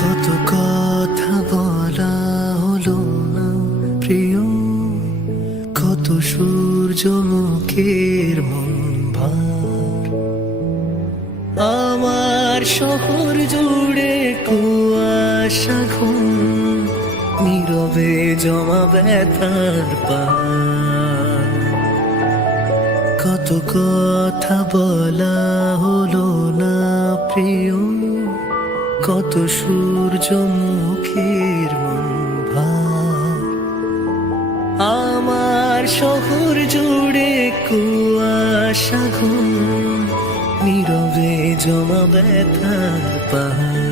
কত কথা বলা হলো না প্রিয়, কত সূর্যমুখীর মন ভার। আমার শহর জুড়ে কুয়াশা ঘুম, নীরবে জমা ব্যথার পার। কত কথা বলা হলো না প্রিয়, কত সূর্যমুখীর মন ভার। আমার শহর জুড়ে কুয়াশা ঘুম, নীরবে জমা ব্যথার পাহাড়।